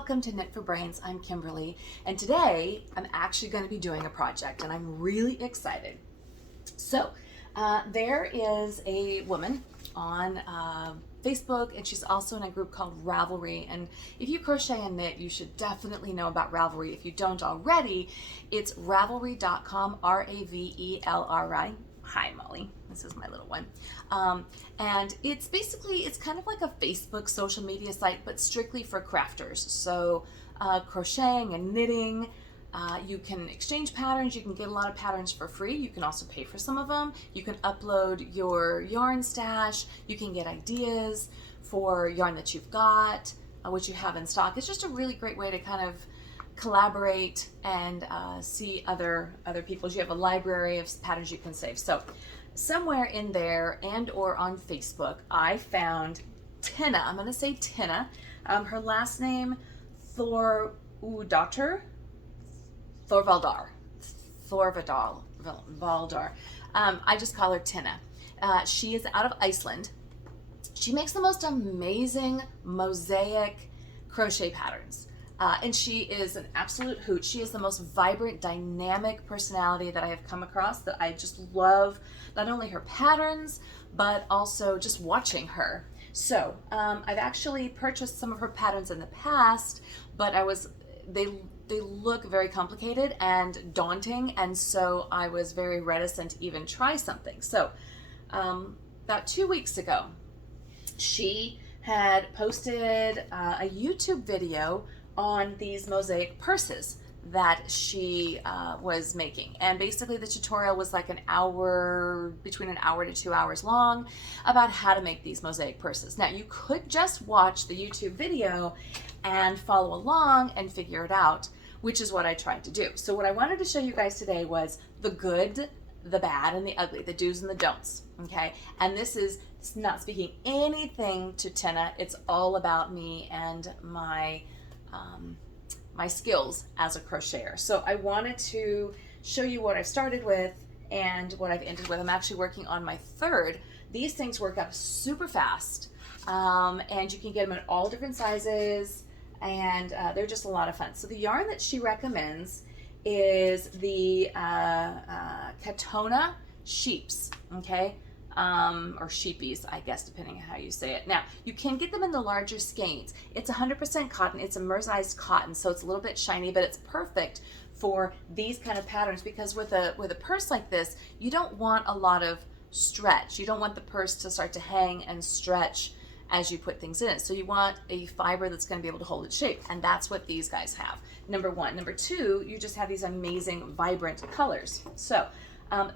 welcome to Knit for Brains. I'm Kimberly, and today I'm actually going to be doing a project, and I'm really excited. So, there is a woman on Facebook, and she's also in a group called Ravelry. And if you crochet and knit, you should definitely know about Ravelry. If you don't already, it's ravelry.com, Ravelri. Hi, Molly. This is my little one. And it's kind of like a Facebook social media site, but strictly for crafters. So crocheting and knitting, you can exchange patterns. You can get a lot of patterns for free. You can also pay for some of them. You can upload your yarn stash. You can get ideas for yarn that you've got, which you have in stock. It's just a really great way to kind of collaborate and see other people's. You have a library of patterns you can save. So somewhere in there and or on Facebook, I found Tinna. I'm going to say Tinna. Her last name, Thorvaldar. I just call her Tinna. She is out of Iceland. She makes the most amazing mosaic crochet patterns. And she is an absolute hoot. She is the most vibrant, dynamic personality that I have come across, that I just love not only her patterns, but also just watching her. So I've actually purchased some of her patterns in the past, but they look very complicated and daunting, and so I was very reticent to even try something. So about 2 weeks ago, she had posted a YouTube video on these mosaic purses that she was making. And basically the tutorial was like between an hour to 2 hours long, about how to make these mosaic purses. Now you could just watch the YouTube video and follow along and figure it out, which is what I tried to do. So what I wanted to show you guys today was the good, the bad, and the ugly, the do's and the don'ts, okay? And this is not speaking anything to Tinna. It's all about me and my skills as a crocheter. So I wanted to show you what I started with and what I've ended with. I'm actually working on my third. These things work up super fast, and you can get them in all different sizes, and they're just a lot of fun. So the yarn that she recommends is the Katona sheeps, okay? Or sheepies, I guess, depending on how you say it. Now, you can get them in the larger skeins. It's 100% cotton. It's a mersized cotton, so it's a little bit shiny, but it's perfect for these kind of patterns, because with a purse like this, you don't want a lot of stretch. You don't want the purse to start to hang and stretch as you put things in it. So you want a fiber that's going to be able to hold its shape, and that's what these guys have. Number one. Number two, you just have these amazing, vibrant colors. So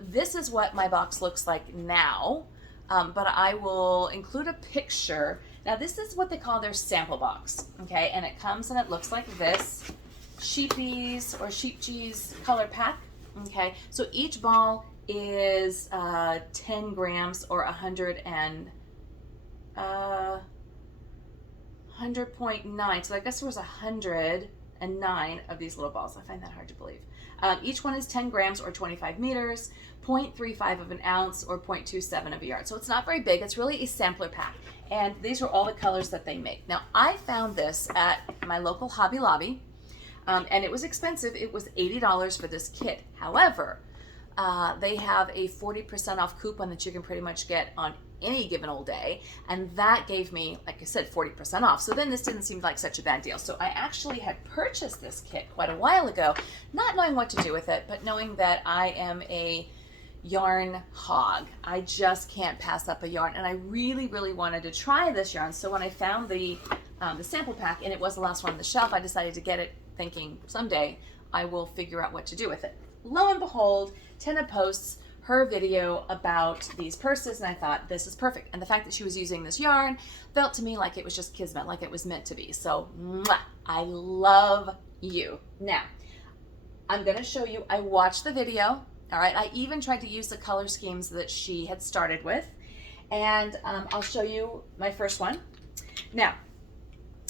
this is what my box looks like now, but I will include a picture. Now this is what they call their sample box, okay? And it comes and it looks like this, Sheepies or Sheepcheese color pack, okay? So each ball is 10 grams or 100.9. So I guess there was 109 of these little balls. I find that hard to believe. Each one is 10 grams or 25 meters, 0.35 of an ounce or 0.27 of a yard. So it's not very big. It's really a sampler pack. And these are all the colors that they make. Now, I found this at my local Hobby Lobby, and it was expensive. It was $80 for this kit. However, they have a 40% off coupon that you can pretty much get on any given old day, and that gave me, like I said, 40% off. So then this didn't seem like such a bad deal. So I actually had purchased this kit quite a while ago, not knowing what to do with it, but knowing that I am a yarn hog. I just can't pass up a yarn, and I really, really wanted to try this yarn. So when I found the sample pack, and it was the last one on the shelf, I decided to get it, thinking someday I will figure out what to do with it. Lo and behold, Tinna posts her video about these purses, and I thought, this is perfect. And the fact that she was using this yarn felt to me like it was just kismet, like it was meant to be. So, mwah, I love you. Now, I'm gonna show you, I watched the video, all right? I even tried to use the color schemes that she had started with, and I'll show you my first one. Now,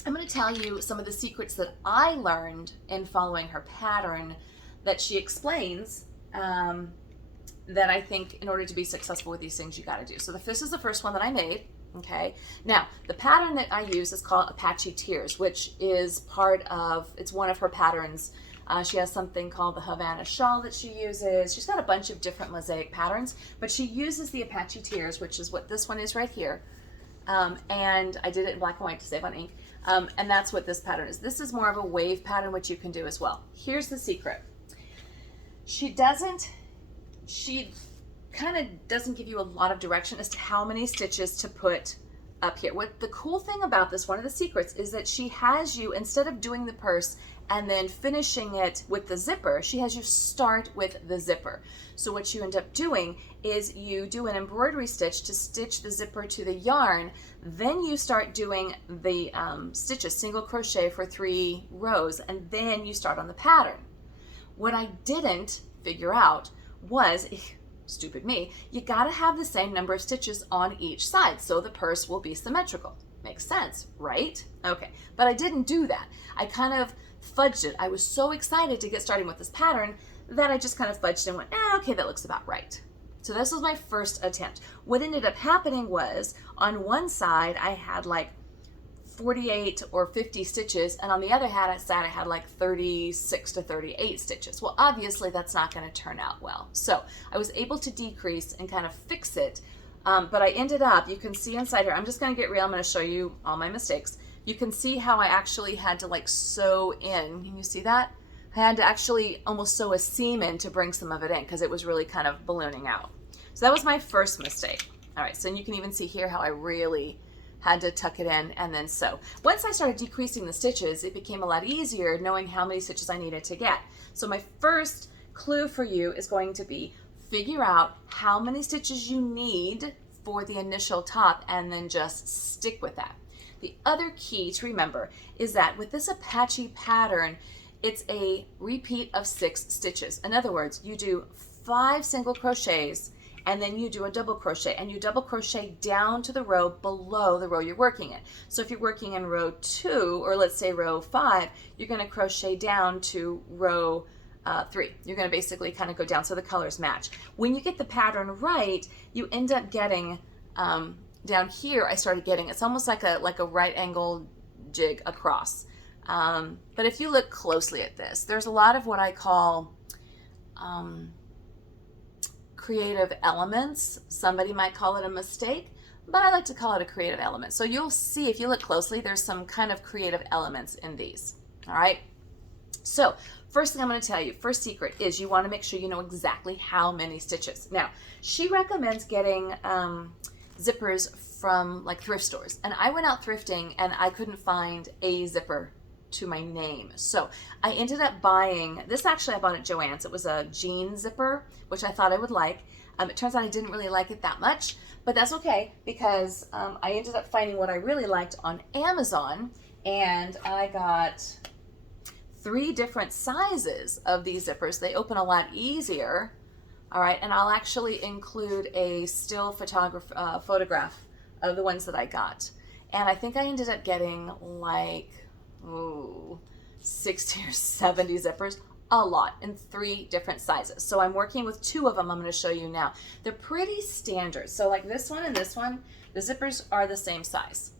I'm gonna tell you some of the secrets that I learned in following her pattern that she explains, that I think in order to be successful with these things, you got to do. So this is the first one that I made, Okay, now the pattern that I use is called Apache Tears, which is it's one of her patterns. She has something called the Havana shawl that she uses. She's got a bunch of different mosaic patterns, but she uses the Apache Tears, which is what this one is right here. And I did it in black and white to save on ink. And that's what this pattern is. This is more of a wave pattern, which you can do as well. Here's the secret. She kind of doesn't give you a lot of direction as to how many stitches to put up here. What the cool thing about this, one of the secrets, is that she has you, instead of doing the purse and then finishing it with the zipper, she has you start with the zipper. So what you end up doing is you do an embroidery stitch to stitch the zipper to the yarn, then you start doing the stitches, single crochet for 3 rows, and then you start on the pattern. What I didn't figure out was, stupid me, you gotta have the same number of stitches on each side so the purse will be symmetrical. Makes sense, right? Okay, but I didn't do that. I kind of fudged it. I was so excited to get starting with this pattern that I just kind of fudged and went, okay, that looks about right. So this was my first attempt. What ended up happening was, on one side I had like 48 or 50 stitches, and on the other side I had like 36 to 38 stitches. Well, obviously that's not going to turn out well. So I was able to decrease and kind of fix it, but I ended up, you can see inside here, I'm just going to get real, I'm going to show you all my mistakes. You can see how I actually had to like sew in. Can you see that? I had to actually almost sew a seam in to bring some of it in because it was really kind of ballooning out. So that was my first mistake. All right, so you can even see here how I really had to tuck it in and then sew. Once I started decreasing the stitches, it became a lot easier knowing how many stitches I needed to get. So my first clue for you is going to be figure out how many stitches you need for the initial top and then just stick with that. The other key to remember is that with this Apache pattern, it's a repeat of 6 stitches. In other words, you do 5 single crochets and then you do a double crochet, and you double crochet down to the row below the row you're working in. So if you're working in row 2, or let's say row 5, you're going to crochet down to row 3. You're going to basically kind of go down so the colors match. When you get the pattern right, you end up getting down here. I started getting, it's almost like a right angle jig across. But if you look closely at this, there's a lot of what I call creative elements. Somebody might call it a mistake, but I like to call it a creative element. So you'll see, if you look closely, there's some kind of creative elements in these. All right. So first thing I'm going to tell you, first secret is you want to make sure you know exactly how many stitches. Now, she recommends getting zippers from like thrift stores, and I went out thrifting and I couldn't find a zipper to my name. So I ended up buying this. Actually, I bought at Joann's. It was a jean zipper, which I thought I would like. It turns out I didn't really like it that much, but that's okay because I ended up finding what I really liked on Amazon, and I got 3 different sizes of these zippers. They open a lot easier. All right, and I'll actually include a still photograph of the ones that I got. And I think I ended up getting like 60 or 70 zippers, a lot, in 3 different sizes. So I'm working with 2 of them I'm going to show you now. They're pretty standard. So like this one and this one, the zippers are the same size.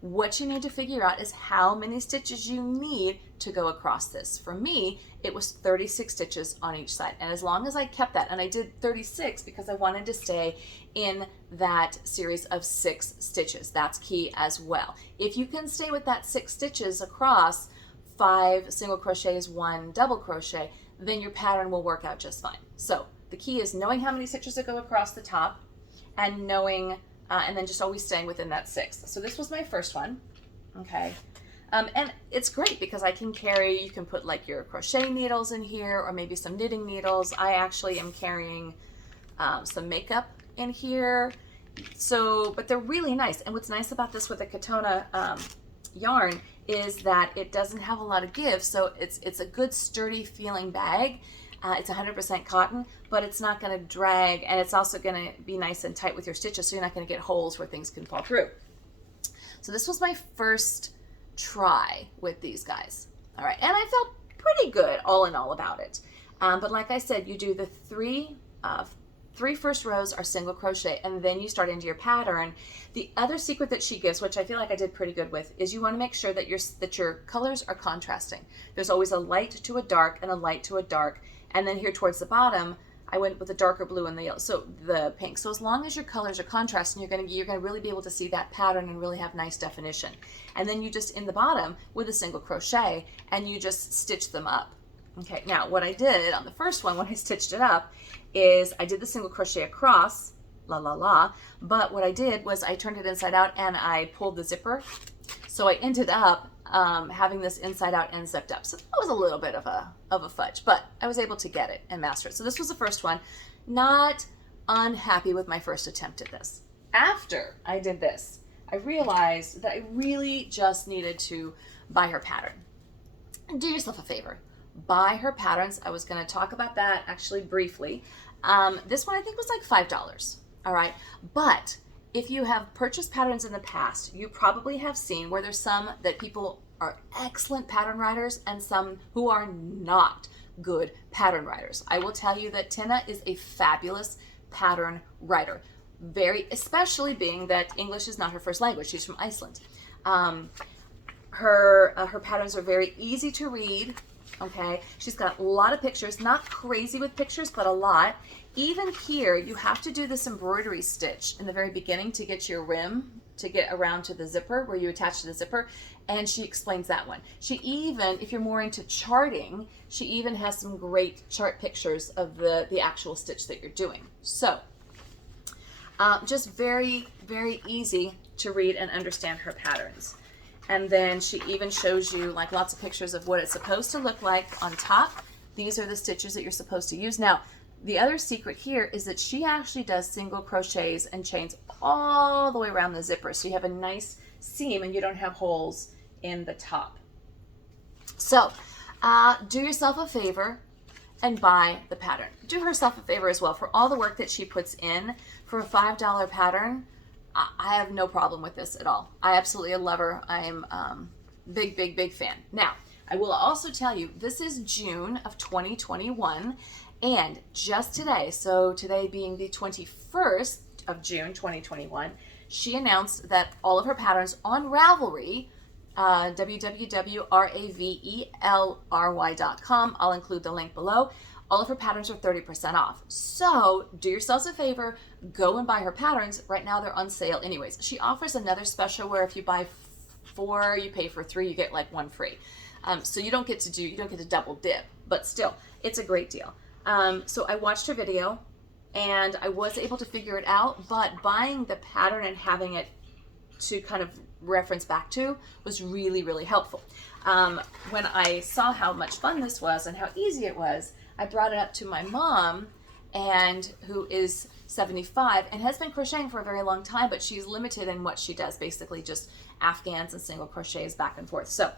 What you need to figure out is how many stitches you need to go across this. For me, it was 36 stitches on each side. And as long as I kept that, and I did 36 because I wanted to stay in that series of 6 stitches. That's key as well. If you can stay with that 6 stitches across, 5 single crochets, 1 double crochet, then your pattern will work out just fine. So the key is knowing how many stitches to go across the top and knowing and then just always staying within that 6. So this was my first one, okay? And it's great because I can carry, you can put like your crochet needles in here or maybe some knitting needles. I actually am carrying some makeup in here. So, but they're really nice. And what's nice about this with the Katona yarn is that it doesn't have a lot of give. So it's a good sturdy feeling bag. It's 100% cotton, but it's not going to drag, and it's also going to be nice and tight with your stitches, so you're not going to get holes where things can fall through. So this was my first try with these guys. All right, and I felt pretty good all in all about it. But like I said, you do the 3 three first rows are single crochet, and then you start into your pattern. The other secret that she gives, which I feel like I did pretty good with, is you want to make sure that your colors are contrasting. There's always a light to a dark and a light to a dark, and then here towards the bottom I went with the darker blue and the yellow, so the pink. So as long as your colors are contrasting, you're gonna really be able to see that pattern and really have nice definition. And then you just in the bottom with a single crochet, and you just stitch them up. Okay, now what I did on the first one when I stitched it up is I did the single crochet across, but what I did was I turned it inside out and I pulled the zipper. So I ended up having this inside out and zipped up. So that was a little bit of a fudge, but I was able to get it and master it. So this was the first one. Not unhappy with my first attempt at this. After I did this, I realized that I really just needed to buy her pattern. And do yourself a favor. Buy her patterns. I was going to talk about that actually briefly. This one I think was like $5. All right. But if you have purchased patterns in the past, you probably have seen where there's some that people are excellent pattern writers and some who are not good pattern writers. I will tell you that Tinna is a fabulous pattern writer. Especially being that English is not her first language. She's from Iceland. Her patterns are very easy to read. Okay, she's got a lot of pictures, not crazy with pictures, but a lot. Even here, you have to do this embroidery stitch in the very beginning to get your rim, to get around to the zipper where you attach to the zipper, and she explains that one. She even, if you're more into charting, she even has some great chart pictures of the actual stitch that you're doing. So, just very, very easy to read and understand her patterns. And then she even shows you like lots of pictures of what it's supposed to look like on top. These are the stitches that you're supposed to use. Now, the other secret here is that she actually does single crochets and chains all the way around the zipper. So you have a nice seam and you don't have holes in the top. So do yourself a favor and buy the pattern. Do herself a favor as well. For all the work that she puts in for a $5 pattern, I have no problem with this at all. I absolutely love her. I'm big fan. Now, I will also tell you, this is June of 2021, and just today, so today being the 21st of June 2021, she announced that all of her patterns on Ravelry, www.ravelry.com, I'll include the link below, all of her patterns are 30% off. So do yourselves a favor, go and buy her patterns. Right now they're on sale anyways. She offers another special where if you buy 4, you pay for 3, you get like 1 free. So you don't get to double dip, but still, it's a great deal. So I watched her video and I was able to figure it out, but buying the pattern and having it to kind of reference back to was really, really helpful. When I saw how much fun this was and how easy it was, I brought it up to my mom, and who is 75 and has been crocheting for a very long time, but she's limited in what she does, basically just Afghans and single crochets back and forth. So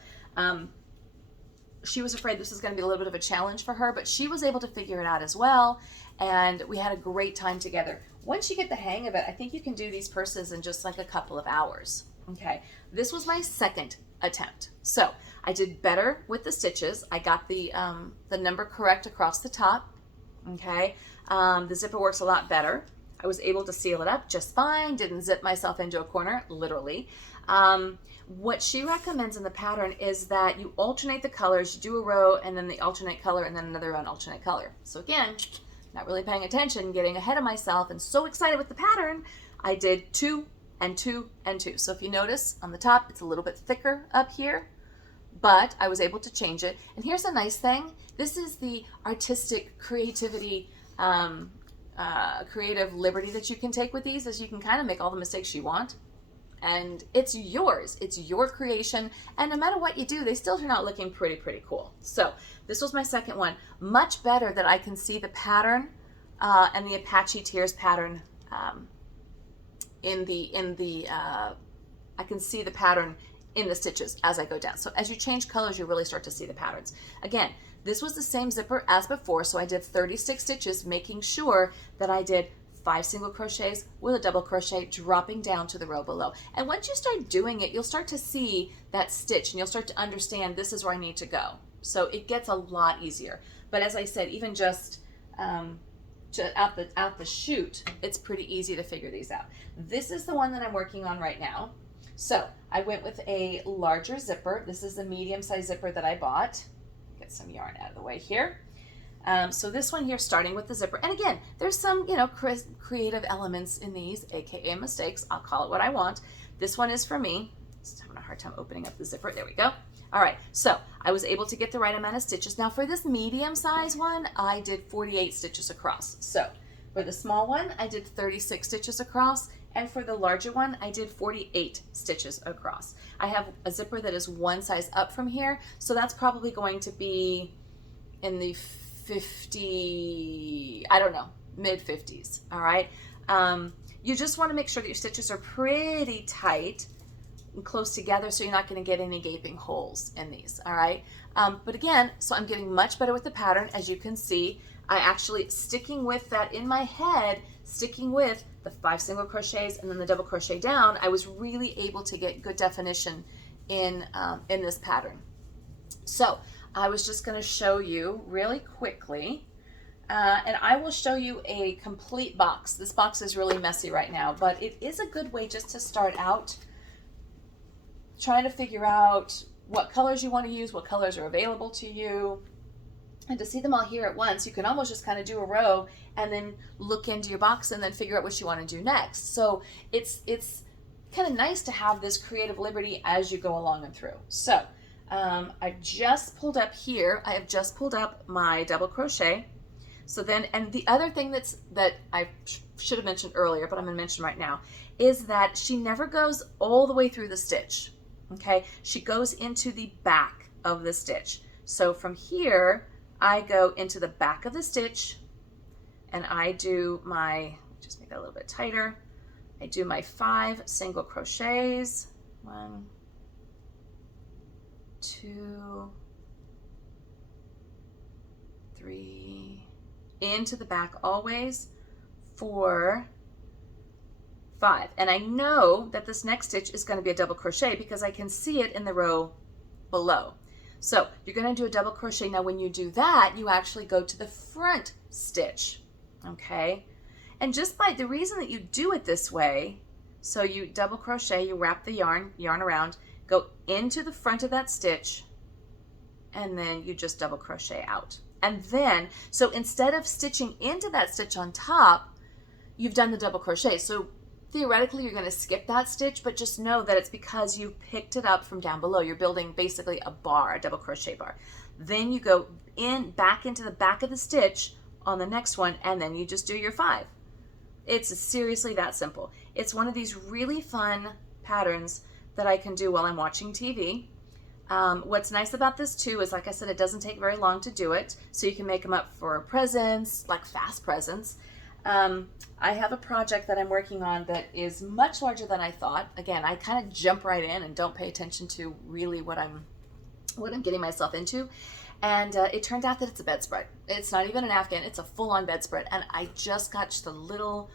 she was afraid this was going to be a little bit of a challenge for her, but she was able to figure it out as well, and we had a great time together. Once you get the hang of it, I think you can do these purses in just like a couple of hours. Okay, this was my second attempt. So I did better with the stitches. I got the number correct across the top. Okay, the zipper works a lot better. I was able to seal it up just fine. Didn't zip myself into a corner, literally. What she recommends in the pattern is that you alternate the colors. You do a row and then the alternate color and then another row and alternate color. So again, not really paying attention, getting ahead of myself, and so excited with the pattern, I did 2 and 2 and 2. So if you notice on the top, it's a little bit thicker up here, but I was able to change it. And here's a nice thing. This is the artistic creativity, creative liberty that you can take with these, is you can kind of make all the mistakes you want. And it's yours. It's your creation. And no matter what you do, they still turn out looking pretty cool. So this was my second one. Much better that I can see the pattern and the Apache Tears pattern I can see the pattern in the stitches as I go down. So as you change colors, you really start to see the patterns. Again, this was the same zipper as before, so I did 36 stitches, making sure that I did 5 single crochets with a double crochet, dropping down to the row below. And once you start doing it, you'll start to see that stitch and you'll start to understand this is where I need to go. So it gets a lot easier. But as I said, even just out the chute, it's pretty easy to figure these out. This is the one that I'm working on right now. So I went with a larger zipper. This is the medium-sized zipper that I bought. Get some yarn out of the way here. So this one here, starting with the zipper. And again, there's some, creative elements in these, aka mistakes. I'll call it what I want. This one is for me. Just having a hard time opening up the zipper. There we go. All right, so I was able to get the right amount of stitches. Now for this medium size one, I did 48 stitches across. So for the small one, I did 36 stitches across. And for the larger one, I did 48 stitches across. I have a zipper that is one size up from here. So that's probably going to be in the 50, I don't know, mid 50s. All right. You just want to make sure that your stitches are pretty tight and close together so you're not going to get any gaping holes in these. All right. But again, so I'm getting much better with the pattern. As you can see, I actually sticking with that in my head, sticking with the 5 single crochets and then the double crochet down, I was really able to get good definition in this pattern. So I was just going to show you really quickly, and I will show you a complete box. This box is really messy right now, but it is a good way just to start out trying to figure out what colors you want to use, what colors are available to you. And to see them all here at once, you can almost just kind of do a row and then look into your box and then figure out what you want to do next. So it's kind of nice to have this creative liberty as you go along and through. So I just pulled up here, I have just pulled up my double crochet. So then, and the other thing that I should have mentioned earlier, but I'm going to mention right now, is that she never goes all the way through the stitch. Okay, she goes into the back of the stitch. So from here, I go into the back of the stitch and I do my, just make that a little bit tighter. I do my 5 single crochets. 1, 2, 3, into the back always, 4, 5. And I know that this next stitch is going to be a double crochet because I can see it in the row below. So you're going to do a double crochet. Now when you do that, you actually go to the front stitch, okay? And just by the reason that you do it this way, so you double crochet, you wrap the yarn around, go into the front of that stitch, and then you just double crochet out. And then, so instead of stitching into that stitch on top, you've done the double crochet. So theoretically, you're going to skip that stitch, but just know that it's because you picked it up from down below. You're building basically a bar, a double crochet bar. Then you go back into the back of the stitch on the next one, and then you just do your 5. It's seriously that simple. It's one of these really fun patterns that I can do while I'm watching TV. What's nice about this too is, like I said, it doesn't take very long to do it, so you can make them up for presents, like fast presents. I have a project that I'm working on that is much larger than I thought. Again, I kind of jump right in and don't pay attention to really what I'm getting myself into. And it turned out that it's a bedspread. It's not even an Afghan, it's a full-on bedspread. And I just got just a little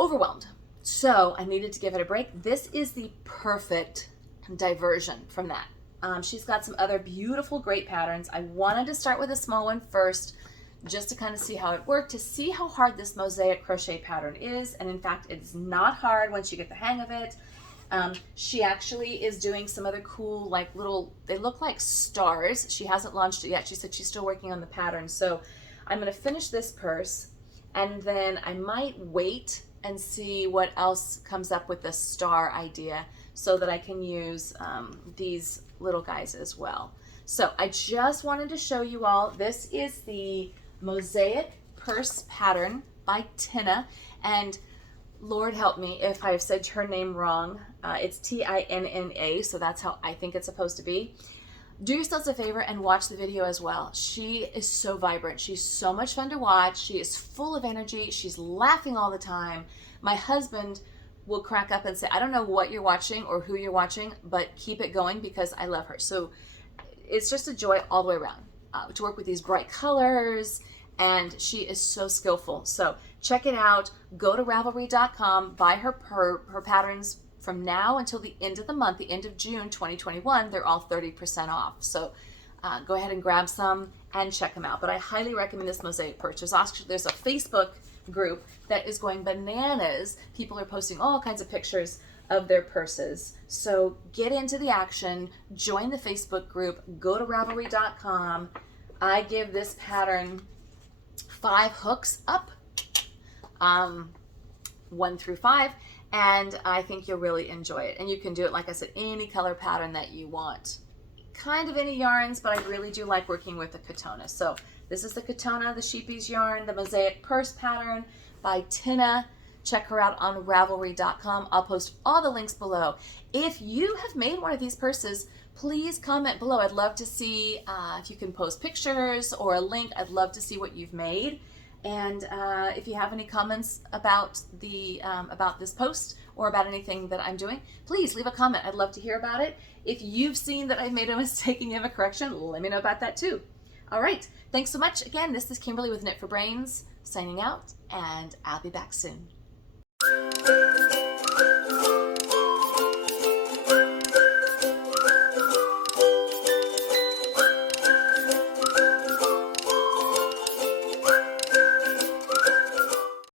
overwhelmed. So I needed to give it a break. This is the perfect diversion from that. She's got some other beautiful, great patterns. I wanted to start with a small one first, just to kind of see how it worked, to see how hard this mosaic crochet pattern is. And in fact, it's not hard once you get the hang of it. She actually is doing some other cool, like little, they look like stars. She hasn't launched it yet. She said she's still working on the pattern. So I'm going to finish this purse, and then I might wait and see what else comes up with the star idea so that I can use these little guys as well. So I just wanted to show you all, this is the Mosaic purse pattern by Tinna, and Lord help me if I have said her name wrong. It's Tinna, so that's how I think it's supposed to be. Do yourselves a favor and watch the video as well. She is so vibrant. She's so much fun to watch. She is full of energy. She's laughing all the time. My husband will crack up and say, I don't know what you're watching or who you're watching, but keep it going because I love her. So it's just a joy all the way around to work with these bright colors, and she is so skillful. So check it out. Go to Ravelry.com, buy her patterns from now until the end of the month, the end of June 2021. They're all 30% off. So go ahead and grab some and check them out. But I highly recommend this Mosaic purse. There's a Facebook group that is going bananas. People are posting all kinds of pictures of their purses. So get into the action, join the Facebook group, go to Ravelry.com. I give this pattern 5 hooks up, 1 through 5, and I think you'll really enjoy it. And you can do it, like I said, any color pattern that you want. Kind of any yarns, but I really do like working with the Katona. So this is the Katona, the Sheepies yarn, the Mosaic purse pattern by Tinna. Check her out on Ravelry.com. I'll post all the links below. If you have made one of these purses, please comment below. I'd love to see if you can post pictures or a link. I'd love to see what you've made. And if you have any comments about this post or about anything that I'm doing, please leave a comment. I'd love to hear about it. If you've seen that I've made a mistake and you have a correction, let me know about that too. All right, thanks so much. Again, this is Kimberly with Knit for Brains signing out, and I'll be back soon.